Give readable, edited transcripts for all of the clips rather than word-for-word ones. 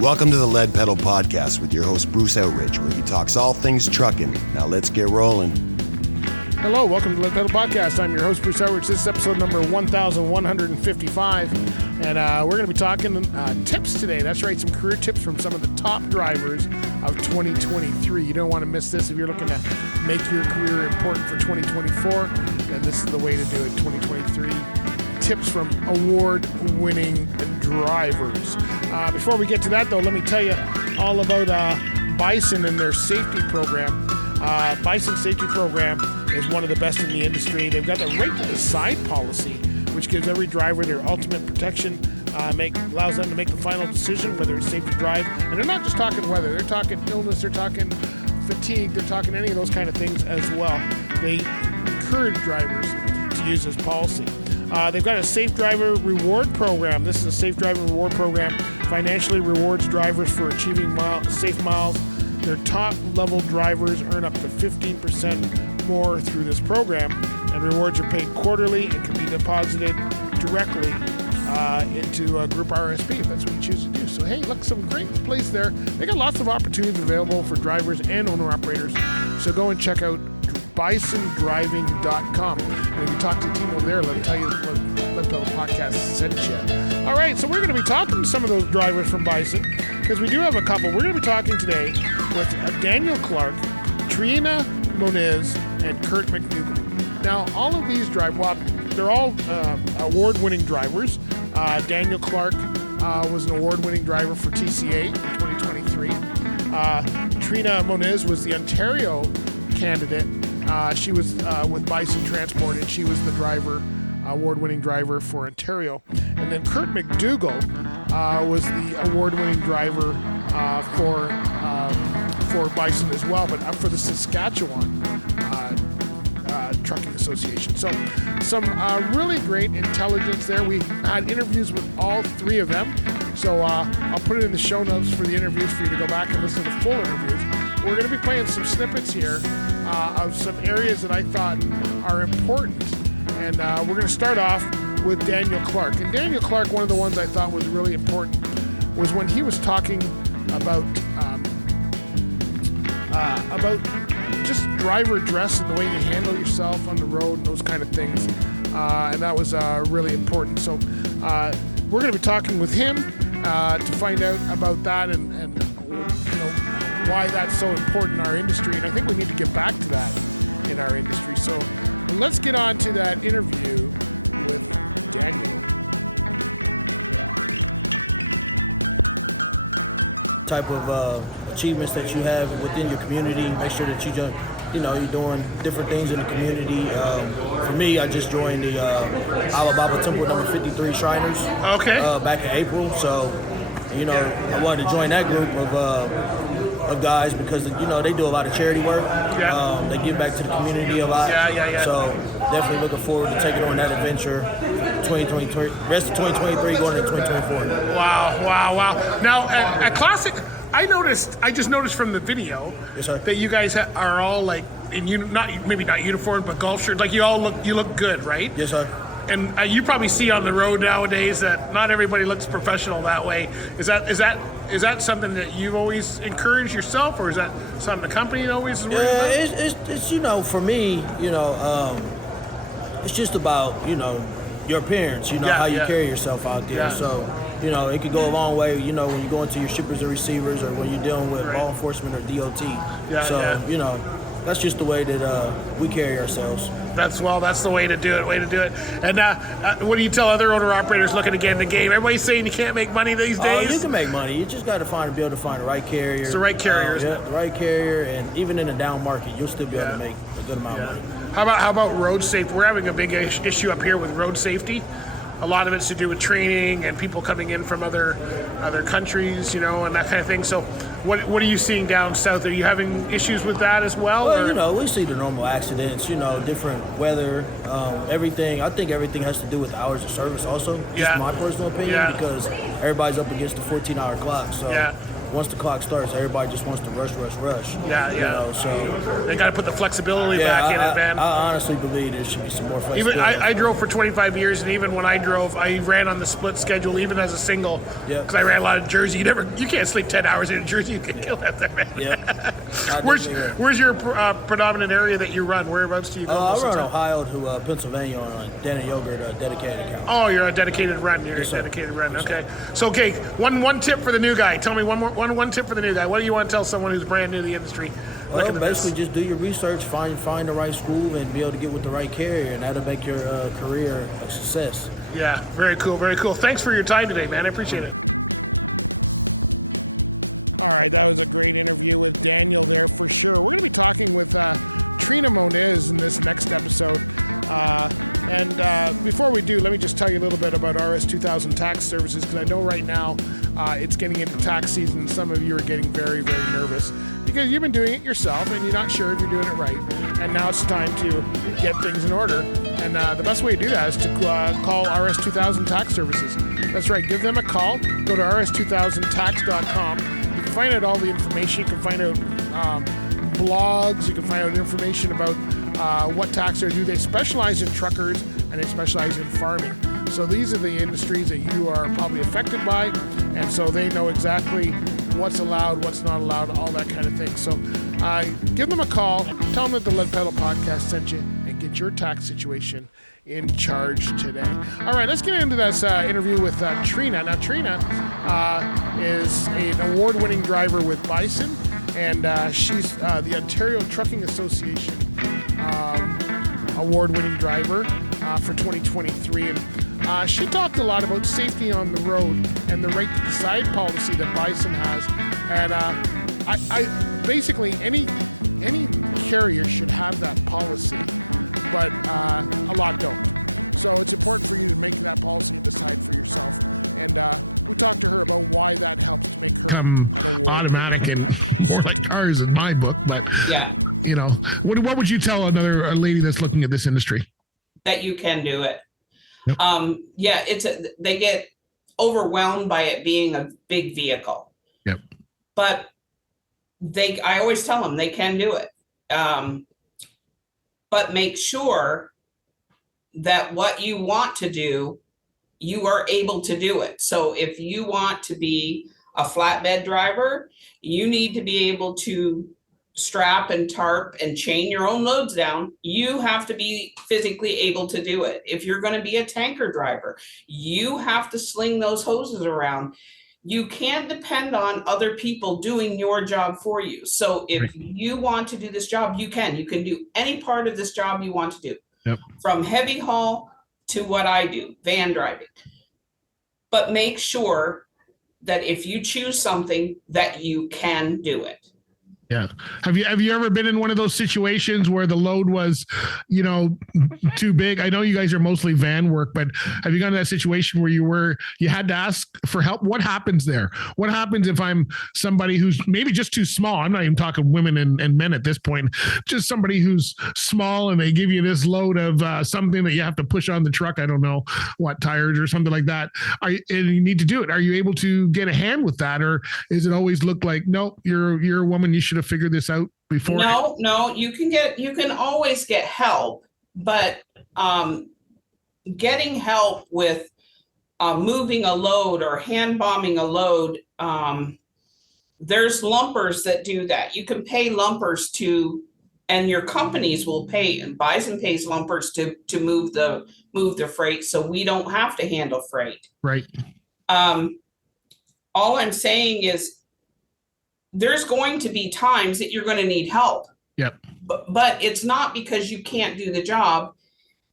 Welcome to the Lead Pedal Podcast with your host, Bruce Outridge, where he talks all things trucking. Now let's get rolling. Hello, welcome to the Lead Pedal Podcast. I'm your host, Bruce Outridge. This is episode number 1155, and we're going to be talking tips today. That's right, some career tips from some of the top drivers of 2023. You don't want to miss this if you're looking to make your career important for 2024, and this is the way to do it, 2023. Tips from award-winning drivers. Before we get to that, though, let me tell you all about Bison and their safety program. Bison safety program is one of the best in the industry. They've got the right to decide policy, which gives every driver their ultimate protection, allows them to make the final decision whether it's safe to drive. And they're not just talking weather, they're talking illness, they're talking fatigue, they're talking any of those kind of things as well. They encourage drivers to use this policy. They've got a Safe Driver Reward Program. This is a Safe Driver Reward Program. Financially rewards drivers for achieving safe miles. Their top-level drivers earn up to 15% more through this program, and rewards are paid quarterly and can be deposited directly into Group RRSP if that's what you choose to do. So, hey, look, some great place there. They got lots of opportunities available for drivers and owner-operators. So go and check out bisondriving.com. And if you talk to the team over there, let them tell you what the podcast sent you. All right, so we're going to be talking to some of those drivers from Bison because we do have a couple. We're going to be talking today with Daniel Clark, Trina Moniz, and Kurt McDougall. Now, all of these drivers, they're all award-winning drivers. Daniel Clark was an award-winning driver for TCA in 2023. Trina Moniz was the Ontario candidate. She was with Bison Transport, and she was the award-winning driver for Ontario. And then Kurt McDougall was the award-winning driver for Bison as well, but for the Saskatchewan Trucking Association. So some really great intelligence there. We had interviews with all three of them. So I'll put it in the show notes for the interviews for you to go back and listen to the full interviews. We're going to be playing some snippets here of some areas that I thought are important. And we're going to start off with Daniel Clark. And Daniel Clark, one of the ones I thought was really important was when he was talking about just driver dress and the way you handle yourself on the road and those kind of things. And that was really important. So we're going to be talking with him to find out about that and why that's so important in our industry. And I think we need to get back to that in our industry. So let's get on to that interview with Daniel. Type of achievements that you have within your community, make sure that you're doing different things in the community. For me, I just joined the Alabama Temple number 53 Shriners back in April. So, I wanted to join that group of guys because, they do a lot of charity work. Yeah. They give back to the community a lot. Yeah. So definitely looking forward to taking on that adventure 2023, rest of 2023 going into 2024. Wow. Now, at Classic, I just noticed from the video that you guys are all like maybe not uniform, but golf shirts. Like you look good, right? Yes, sir. And you probably see on the road nowadays that not everybody looks professional that way. Is that something that you've always encouraged yourself, or is that something the company always? It's for me, it's just about your appearance, how you carry yourself out there. Yeah. So it could go a long way, when you go into your shippers and receivers, or when you're dealing with law enforcement or DOT. That's just the way that we carry ourselves. That's the way to do it. And what do you tell other owner-operators looking to get in the game? Everybody's saying you can't make money these days. Oh, you can make money. You just got to be able to find the right carrier. It's the right carrier. The right carrier, and even in a down market, you'll still be able to make a good amount of money. How about road safety? We're having a big issue up here with road safety. A lot of it's to do with training and people coming in from other countries, and that kind of thing. So what are you seeing down south? Are you having issues with that as well? Well, we see the normal accidents, different weather, everything. I think everything has to do with hours of service also, just my personal opinion, because everybody's up against the 14-hour clock. So, once the clock starts, everybody just wants to rush. Yeah. You know, so they got to put the flexibility back in it, man. I honestly believe there should be some more flexibility. Even I drove for 25 years, and even when I drove, I ran on the split schedule, even as a single. Yeah. Because I ran a lot of Jersey. You can't sleep 10 hours in Jersey. You can kill that there, man. Yeah. Where's your predominant area that you run? Whereabouts do you go? I run Ohio to Pennsylvania on a Danny Yogurt dedicated account. Oh, you're a dedicated run. You're Yes, a dedicated run. Okay. So, one tip for the new guy. Tell me one tip for the new guy. What do you want to tell someone who's brand new to the industry? Well, basically, just do your research, find the right school, and be able to get with the right carrier, and that'll make your career a success. Yeah, very cool, very cool. Thanks for your time today, man. I appreciate it. All right, that was a great interview with Daniel there for sure. We're going to be talking with Trina Moniz in this next episode. And before we do, let me just tell you a little bit about RS2000 Tax Services, because I know right now it's getting into tax season. Some of you are getting very, very nervous because you've been doing it yourself and you're not sure if you're doing it right. And now it's time to get things in order. And the best way to do that is to call RS2000 Tax Services. That's right. Give them a call. Go to rs2000tax.com. You can find out all the information. You can find out blogs. You can find out information about what tax they do. They specialize in truckers and they specialize in farming. So these are the industries that you are probably affected by, and so they know exactly what's allowed, what's not allowed, all that kind of thing. So give them a call, tell them that the Lead Pedal Podcast sent you, and get your tax situation in charge today. All right, let's get into this interview with Trina. Now, Trina is an award-winning driver with Bison, and she's the Ontario Trucking Association award-winning driver for 2023. And she talked a lot about safety on the road and the right to decide policy that Bison has. And I basically any carrier should have that policy, but a lot don't. So it's important for you to make that policy and decide for yourself. And we talked to her about why that helps to make her an award. Automatic and more like cars in my book, but yeah. You know, what would you tell a lady that's looking at this industry? That you can do it. Yep. Yeah, they get overwhelmed by it being a big vehicle. Yep. But I always tell them they can do it. But make sure that what you want to do, you are able to do it. So if you want to be a flatbed driver, you need to be able to strap and tarp and chain your own loads down. You have to be physically able to do it. If you're going to be a tanker driver, you have to sling those hoses around. You can't depend on other people doing your job for you. So if you want to do this job, you can do any part of this job you want to do. Yep. From heavy haul to what I do, van driving. But make sure that if you choose something, that you can do it. Yeah. Have you ever been in one of those situations where the load was, too big? I know you guys are mostly van work, but have you gotten that situation where you had to ask for help? What happens there? What happens if I'm somebody who's maybe just too small? I'm not even talking women and men at this point, just somebody who's small and they give you this load of something that you have to push on the truck. I don't know what, tires or something like that. And you need to do it. Are you able to get a hand with that? Or is it always look like, no, you're a woman, you should have figured this out before? No, you can always get help, but getting help with moving a load or hand bombing a load, there's lumpers that do that. You can pay lumpers and your companies will pay, and Bison pays lumpers to move the freight, so we don't have to handle freight. Right. All I'm saying is there's going to be times that you're going to need help. Yep. But it's not because you can't do the job.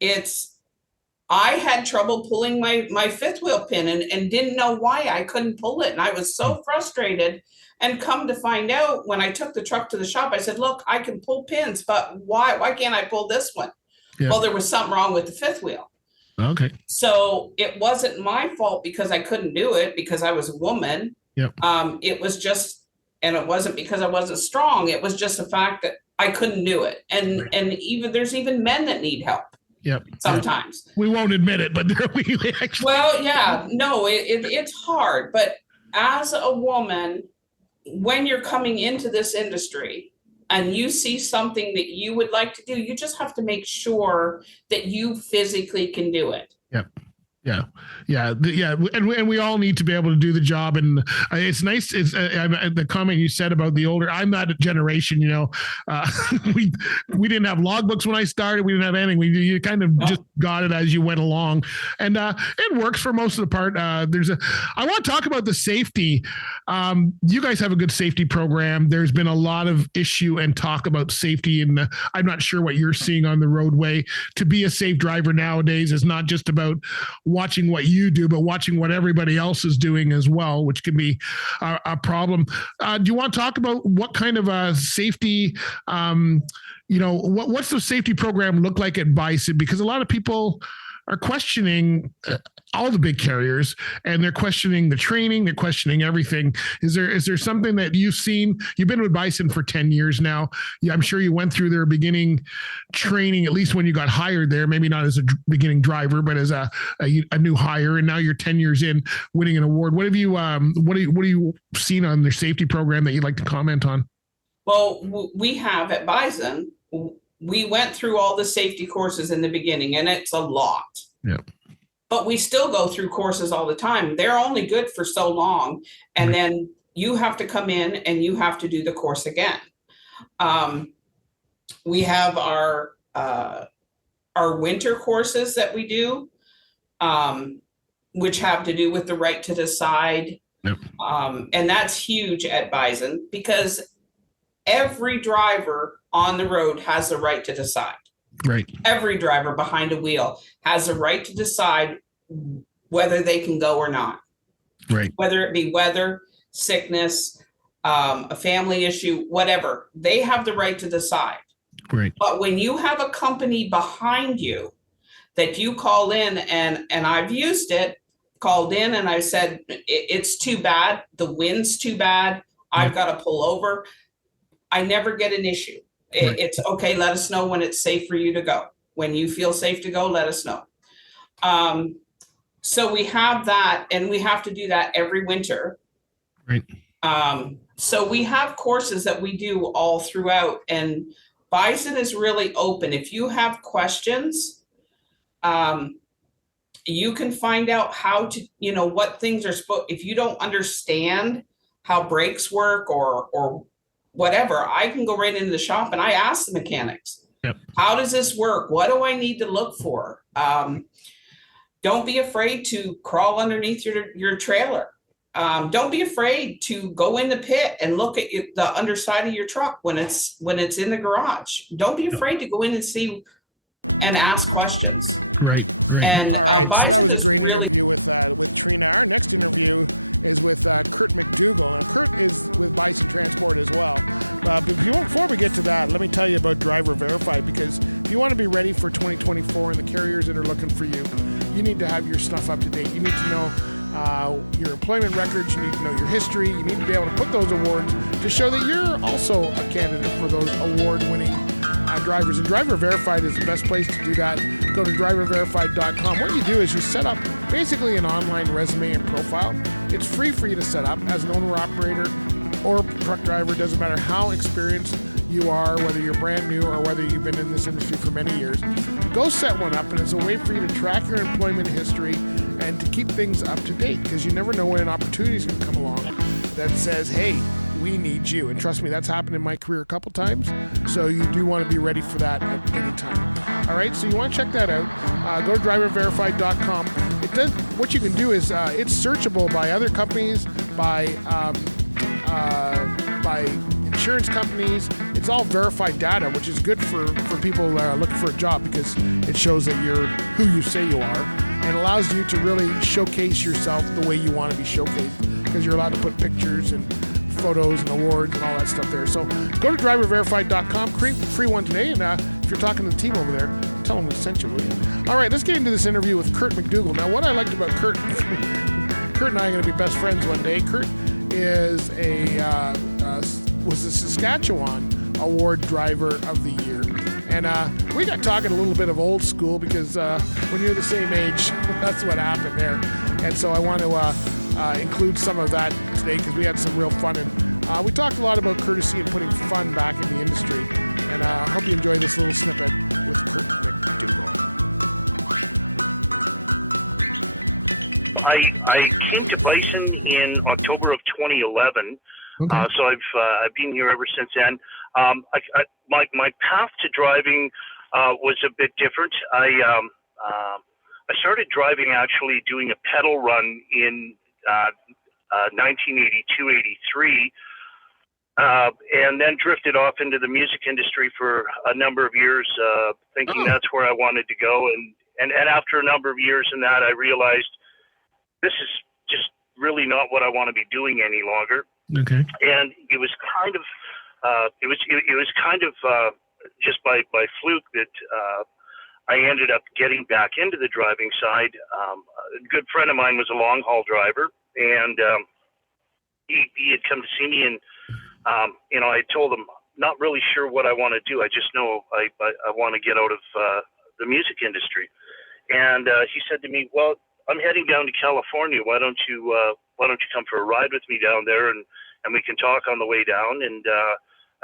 I had trouble pulling my fifth wheel pin and didn't know why I couldn't pull it. And I was so frustrated, and come to find out when I took the truck to the shop, I said, look, I can pull pins, but why can't I pull this one? Yep. Well, there was something wrong with the fifth wheel. Okay. So it wasn't my fault because I couldn't do it because I was a woman. Yep. It was just, and it wasn't because I wasn't strong. It was just the fact that I couldn't do it. And even there's even men that need help. Yep. Sometimes. Yep. We won't admit it, but we actually. Well, yeah, no, it's hard. But as a woman, when you're coming into this industry and you see something that you would like to do, you just have to make sure that you physically can do it. Yep. Yeah. And we all need to be able to do the job. And it's nice. It's the comment you said about the older, I'm that generation, we didn't have logbooks when I started. We didn't have anything. You kind of just got it as you went along, and it works for most of the part. I want to talk about the safety. You guys have a good safety program. There's been a lot of issue and talk about safety, and I'm not sure what you're seeing on the roadway. To be a safe driver nowadays is not just about watching what you do, but watching what everybody else is doing as well, which can be a problem. Do you want to talk about what kind of a safety, what's the safety program look like at Bison? Because a lot of people are questioning all the big carriers, and they're questioning the training, they're questioning everything. Is there something that you've seen? You've been with Bison for 10 years now. Yeah, I'm sure you went through their beginning training, at least when you got hired there, maybe not as a beginning driver, but as a new hire. And now you're 10 years in, winning an award. What have you seen on their safety program that you'd like to comment on? Well, we have at Bison, we went through all the safety courses in the beginning, and it's a lot. Yeah. But we still go through courses all the time. They're only good for so long. And then you have to come in and you have to do the course again. We have our winter courses that we do, which have to do with the right to decide. Yep. And that's huge at Bison, because every driver on the road has the right to decide. Right. Every driver behind a wheel has the right to decide whether they can go or not. Right. Whether it be weather, sickness, a family issue, whatever, they have the right to decide. Right. But when you have a company behind you that you call in, and I've used it, called in and I said, it's too bad. The wind's too bad. I've got to pull over. I never get an issue. Right. It's okay. Let us know when it's safe for you to go. When you feel safe to go, let us know. So we have that, and we have to do that every winter. Right. So we have courses that we do all throughout, and Bison is really open. If you have questions, you can find out how to, what things are supposed, if you don't understand how brakes work or whatever, I can go right into the shop and I ask the mechanics, yep, how does this work? What do I need to look for? Don't be afraid to crawl underneath your trailer. Don't be afraid to go in the pit and look at the underside of your truck when it's in the garage. Don't be afraid to go in and see and ask questions. Great. And all right, so that was a great really interview with Trina. Our next interview is with Kurt McDougall. Now, Kurt is with Bison Transport as well. But before we get to that, let me tell you about Driver Verified, because if you want to be ready for 2024 and the carriers that are looking for you, you need to have your stuff up to date. You need to know your employment records, you need to know your history, you need to be able to put those awards to show that you're also a candidate for those award-winning drivers. And Driver Verified is the best place to do that. Go to driververified.com. What you do is you set up basically an online resume and profile. It's free for you to set up as an owner-operator or truck driver. It doesn't matter how experienced you are, whether you're brand new or whether you've been in this industry for many years. Go set one up, and it's a way for you to track your employment history and to keep things up to date, because you never know when an opportunity is going to come along that says, hey, we need you. And trust me, that's happened in my career a couple times. So you do want to be ready for that at any time. All right, so you want to check that out. Go to driververified.com. It does. What you can do is it's searchable by other companies, by insurance companies. It's all verified data, which is good for people looking for a job, because it shows that you're who you say you are, and allows you to really showcase yourself the way you want to be showcased, because you're allowed to put pictures and photos and awards and all that stuff there. So go to driververified.com, create a free one today, and if you're talking to the team over there, tell them we sent you, will you? All right, let's get into this interview with Kurt McDougall. Now, what I liked about Kurt, Kurt and I are going to be best friends one day. Kurt is was the Saskatchewan Award Driver of the Year. And we got talking a little bit of old school, because when you're the same age, that's what happened there. And so I want to include some of that today, because we had some real fun and We talked a lot about courtesy and putting fun back in the industry, and I hope you enjoy this little snippet with Kurt McDougall. I came to Bison in October of 2011, Okay. so I've been here ever since then. My path to driving was a bit different. I started driving actually doing a pedal run in 1982-83, and then drifted off into the music industry for a number of years, thinking that's where I wanted to go. And after a number of years in that, I realized this is just really not what I want to be doing any longer. Okay. And it was kind of just by fluke that I ended up getting back into the driving side. A good friend of mine was a long haul driver, and he had come to see me, and I told him, not really sure what I want to do. I just know I want to get out of the music industry. And he said to me, well, I'm heading down to California. Why don't you come for a ride with me down there, and we can talk on the way down. And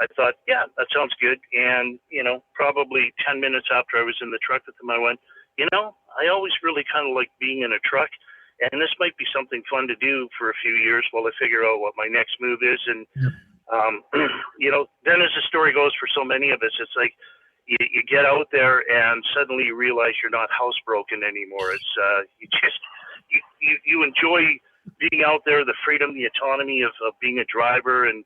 I thought, yeah, that sounds good. And probably 10 minutes after I was in the truck with him, I went, I always really kind of like being in a truck, and this might be something fun to do for a few years while I figure out what my next move is. And then as the story goes for so many of us, it's like you get out there and suddenly you realize you're not housebroken anymore. It's you enjoy being out there, the freedom, the autonomy of being a driver, and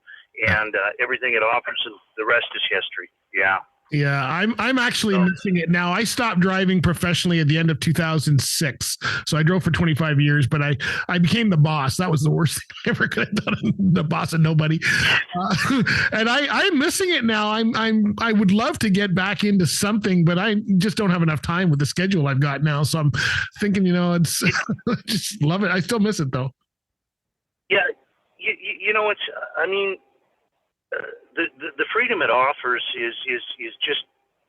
everything it offers, and the rest is history. Yeah. Yeah, I'm actually missing it now. I stopped driving professionally at the end of 2006. So I drove for 25 years, but I became the boss. That was the worst thing I ever could have done. The boss of nobody. And I'm missing it now. I would love to get back into something, but I just don't have enough time with the schedule I've got now. So I'm thinking, it's I just love it. I still miss it though. Yeah, the freedom it offers is just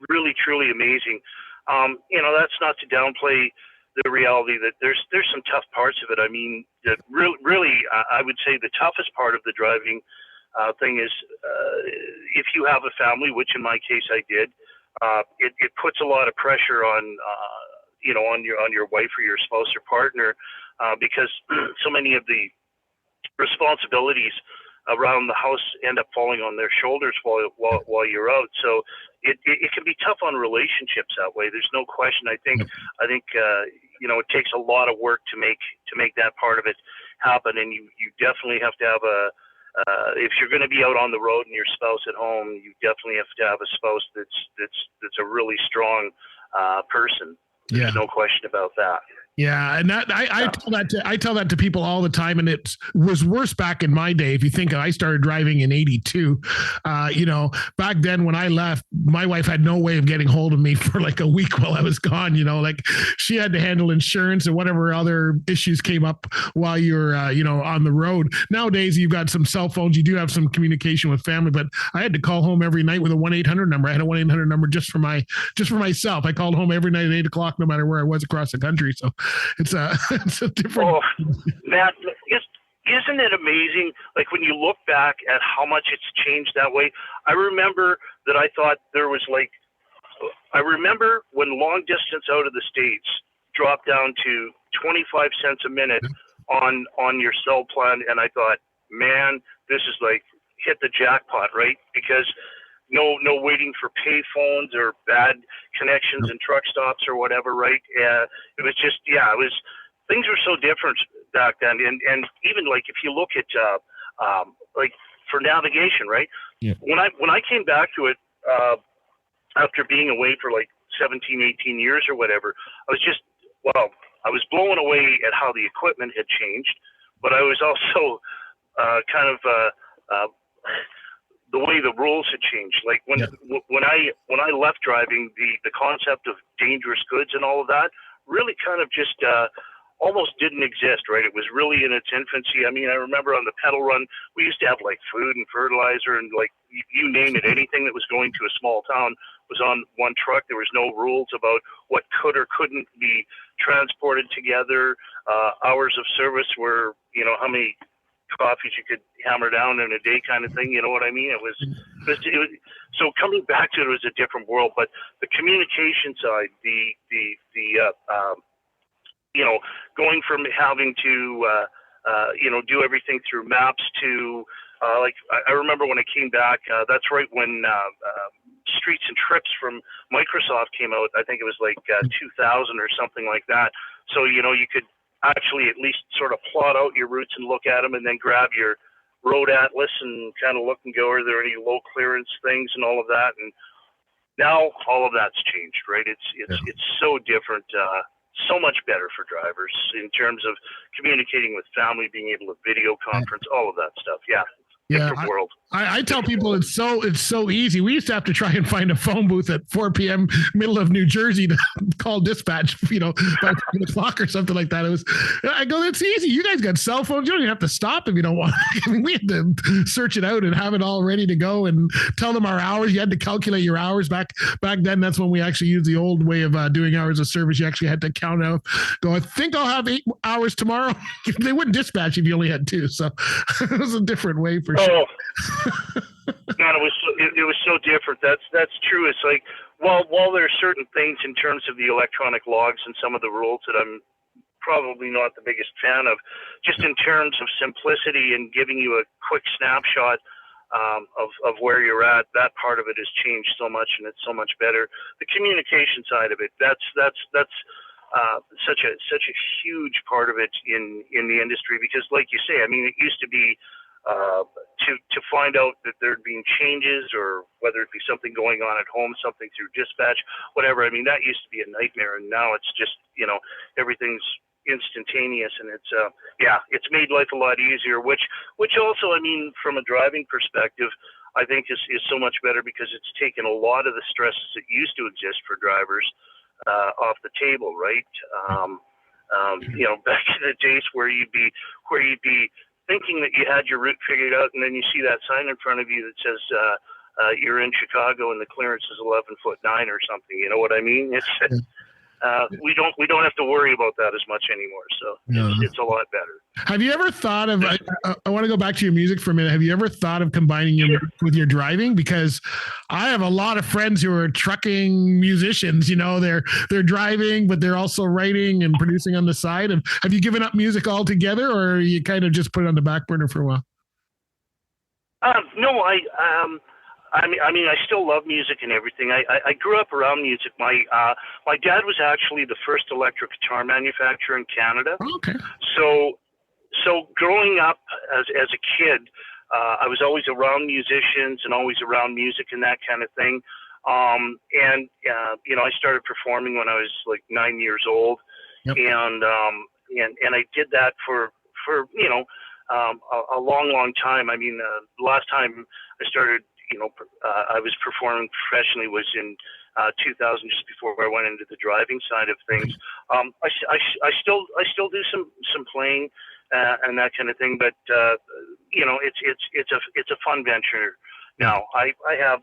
really truly amazing. That's not to downplay the reality that there's some tough parts of it. I mean, really, I would say the toughest part of the driving thing is if you have a family, which in my case I did, it puts a lot of pressure on on your wife or your spouse or partner, because so many of the responsibilities around the house end up falling on their shoulders while you're out. So it can be tough on relationships that way. There's no question. I think it takes a lot of work to make that part of it happen. And you definitely have to have if you're going to be out on the road and your spouse at home, you definitely have to have a spouse that's a really strong person. There's no question about that. Yeah, and that I tell that to people all the time, and it was worse back in my day. If you think I started driving in '82, back then when I left, my wife had no way of getting hold of me for like a week while I was gone. Like she had to handle insurance and whatever other issues came up while you're on the road. Nowadays, you've got some cell phones, you do have some communication with family, but I had to call home every night with a 1-800 number. I had a 1-800 number just for myself. I called home every night at 8:00, no matter where I was across the country. So it's a different. Oh, Matt, isn't it amazing? Like when you look back at how much it's changed that way. I remember that I thought there was I remember when long distance out of the States dropped down to 25 cents a minute on your cell plan, and I thought, man, this is like hit the jackpot, right? Because no waiting for pay phones or bad connections in truck stops or whatever, right? It was just, things were so different back then. And even like if you look at like for navigation, right? Yeah. When I came back to it after being away for like 17, 18 years or whatever, I was blown away at how the equipment had changed, but I was also the way the rules had changed. Like when I left driving, the concept of dangerous goods and all of that really kind of just almost didn't exist, right? It was really in its infancy. I mean, I remember on the pedal run, we used to have like food and fertilizer and like you name it, anything that was going to a small town was on one truck. There was no rules about what could or couldn't be transported together. Hours of service were, how many coffees you could hammer down in a day kind of thing. You know what I mean? It was so coming back to it was a different world, but the communication side, going from having to, do everything through maps to, I remember when I came back, that's right when Streets and Trips from Microsoft came out. I think it was like 2000 or something like that. So, you could actually at least sort of plot out your routes and look at them and then grab your road atlas and kind of look and go, are there any low clearance things and all of that? And now all of that's changed, right? It's so different, so much better for drivers in terms of communicating with family, being able to video conference, all of that stuff. Yeah. Different world. I tell people it's so easy. We used to have to try and find a phone booth at 4 p.m. middle of New Jersey to call dispatch, by 10 o'clock or something like that. I go, it's easy. You guys got cell phones. You don't even have to stop if you don't want. I mean, we had to search it out and have it all ready to go and tell them our hours. You had to calculate your hours back then. That's when we actually used the old way of doing hours of service. You actually had to count out, go, I think I'll have 8 hours tomorrow. They wouldn't dispatch if you only had 2. So it was a different way for sure. Man, it was so different. That's true. It's like while there are certain things in terms of the electronic logs and some of the rules that I'm probably not the biggest fan of, just in terms of simplicity and giving you a quick snapshot of where you're at, that part of it has changed so much and it's so much better. The communication side of it, that's such a huge part of it in the industry, because like you say, I mean, it used to be to find out that there'd been changes, or whether it be something going on at home, something through dispatch, whatever. I mean, that used to be a nightmare, and now it's just, everything's instantaneous, and it's made life a lot easier, which also, I mean, from a driving perspective, I think is so much better, because it's taken a lot of the stresses that used to exist for drivers off the table, right? Back in the days where you'd be thinking that you had your route figured out, and then you see that sign in front of you that says you're in Chicago and the clearance is 11'9" or something. You know what I mean? It's we don't have to worry about that as much anymore. So it's a lot better. Have you ever thought of? I want to go back to your music for a minute. Have you ever thought of combining your music with your driving? Because I have a lot of friends who are trucking musicians. They're driving, but they're also writing and producing on the side. Have you given up music altogether, or you kind of just put it on the back burner for a while? No, I mean, I still love music and everything. I grew up around music. My dad was actually the first electric guitar manufacturer in Canada. Oh, okay. So growing up as a kid, I was always around musicians and always around music and that kind of thing. I started performing when I was like 9 years old. Yep. And I did that for a long time. I mean, the last time I started, I was performing professionally was in 2000, just before I went into the driving side of things. I still do some playing and that kind of thing, but it's a fun venture now. I have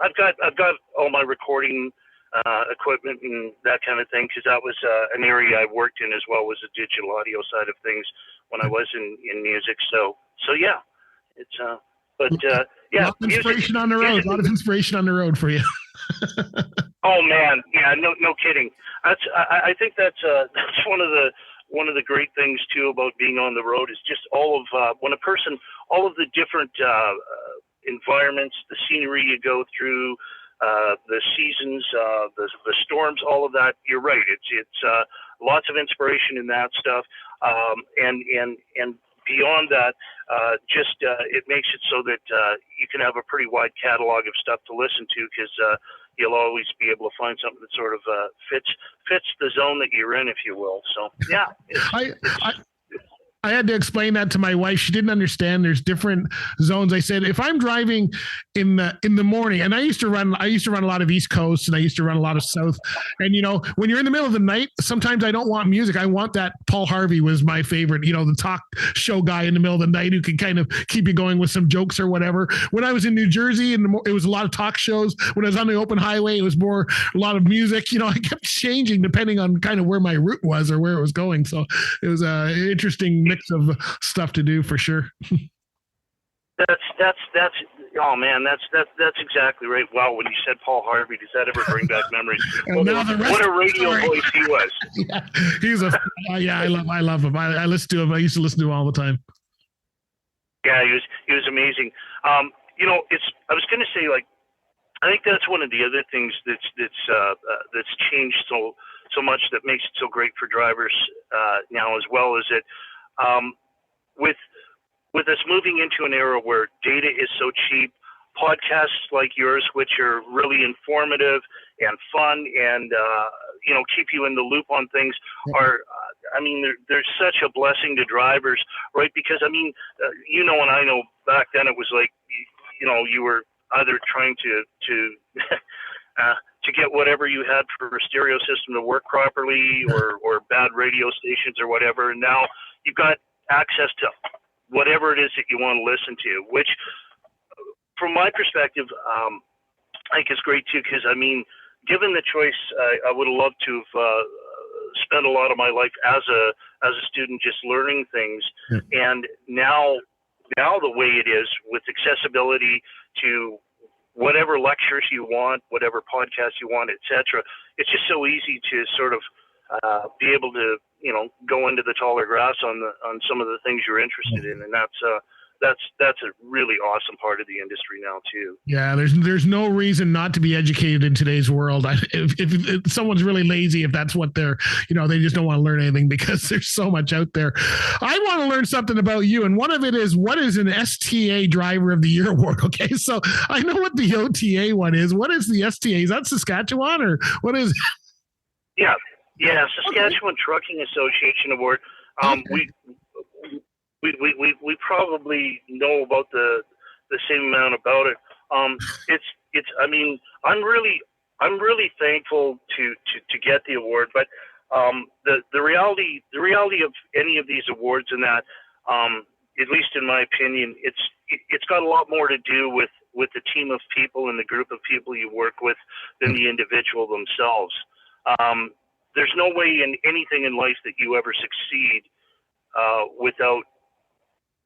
I've got all my recording equipment and that kind of thing, because that was an area I worked in as well, was the digital audio side of things when I was in music. So yeah, it's but yeah, a lot of inspiration on the road. A lot of inspiration on the road for you. Oh man, yeah, no kidding. I think that's one of the great things too about being on the road, is just all of the different environments, the scenery you go through, the seasons, the storms, all of that. You're right. It's lots of inspiration in that stuff, and beyond that, it makes it so that you can have a pretty wide catalog of stuff to listen to, because you'll always be able to find something that sort of fits the zone that you're in, if you will. So yeah, I had to explain that to my wife. She didn't understand. There's different zones. I said, if I'm driving in the morning, and I used to run a lot of East Coast, and I used to run a lot of South. And when you're in the middle of the night, sometimes I don't want music. I want that. Paul Harvey was my favorite. The talk show guy in the middle of the night who can kind of keep you going with some jokes or whatever. When I was in New Jersey, it was a lot of talk shows. When I was on the open highway, it was a lot of music. I kept changing depending on kind of where my route was or where it was going. So it was interesting mix of stuff to do for sure. That's oh man, that's exactly right. Wow, when you said Paul Harvey, does that ever bring back memories? What a radio voice he was. Yeah, he's I love him. I listen to him. I used to listen to him all the time. Yeah, he was amazing. I was going to say, like, I think that's one of the other things that's changed so much that makes it so great for drivers now, as well as it with us moving into an era where data is so cheap, podcasts like yours, which are really informative and fun and keep you in the loop on things, are they're such a blessing to drivers, right? Because and I know back then it was like you were either trying to to get whatever you had for a stereo system to work properly, or bad radio stations or whatever, and now you've got access to whatever it is that you want to listen to, which from my perspective I think is great too, because given the choice, I would have loved to have spent a lot of my life as a student just learning things. And now the way it is, with accessibility to whatever lectures you want, whatever podcasts you want, etc., it's just so easy to sort of be able to go into the taller grass on some of the things you're interested in, and that's a really awesome part of the industry now too. Yeah, there's no reason not to be educated in today's world. If someone's really lazy, if that's what they're, they just don't want to learn anything, because there's so much out there. I want to learn something about you, and one of it is, what is an STA Driver of the Year award? Okay, so I know what the OTA one is. What is the STA? Is that Saskatchewan, or what is? Yeah, Saskatchewan Trucking Association Award. We probably know about the same amount about it. I'm really thankful to get the award, but the reality of any of these awards, and that, at least in my opinion, it's got a lot more to do with the team of people and the group of people you work with than the individual themselves. There's no way in anything in life that you ever succeed without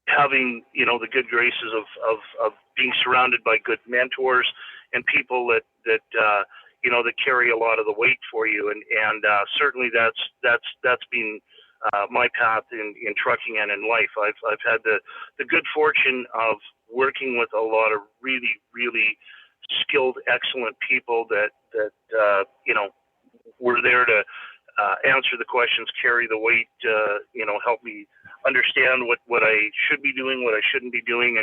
having the good graces of being surrounded by good mentors and people that carry a lot of the weight for you, and certainly that's been my path in trucking and in life. I've had the good fortune of working with a lot of really, really skilled, excellent people that were there to answer the questions, carry the weight, help me understand what I should be doing, what I shouldn't be doing,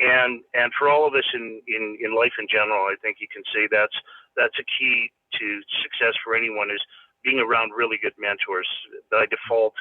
and for all of us in life in general, I think you can say that's a key to success for anyone, is being around really good mentors. By default,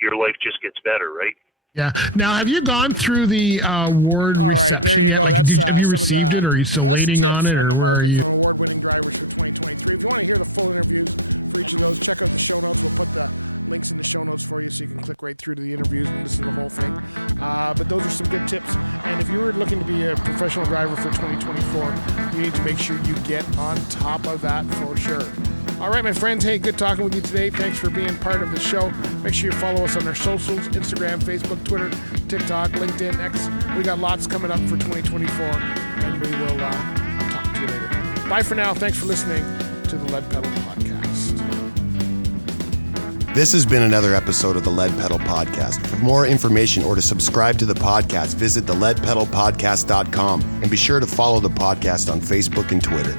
your life just gets better, right? Yeah. Now, have you gone through the award? All right, there you go. Like, that's have you some received of the it, or are you still best waiting tips on it, on the or market from award-winning drivers for 2023. If you want to hear the full interviews for each of those, check out the show notes. We'll put the links in the show notes for you, so you can click right through to the interviews and listen to the whole thing. But those are some good tips. And if you were looking to be a professional driver for 2024, you need to make sure you get on top of that for sure. All right, my friends. Hey, good talking with you today. Thanks for being part of the show. Make sure you follow us on our socials: Instagram, Facebook, Twitter, TikTok, LinkedIn, X. We got lots coming up for 2024, and we will talk to you later. Bye for now. Thanks for listening to the Lead Pedal Podcast. This has been another episode of the Lead Pedal Podcast. For more information or to subscribe to the podcast, visit theleadpedalpodcast.com, and be sure to follow the podcast on Facebook and Twitter.